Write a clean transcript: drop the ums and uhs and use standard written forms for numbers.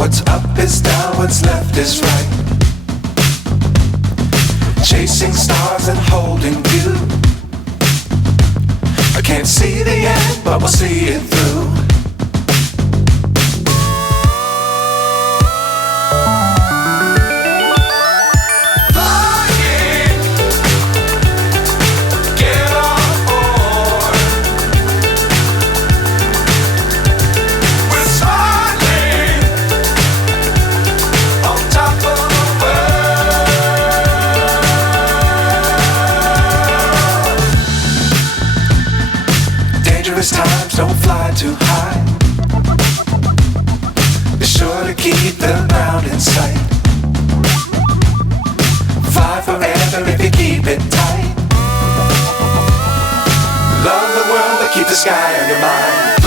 What's up is down, what's left is right. Chasing stars and holding you. I can't see the end, but we'll see it through. Dangerous times, don't fly too high. Be sure to keep the ground in sight. Fly forever if you keep it tight. Love the world, but keep the sky on your mind.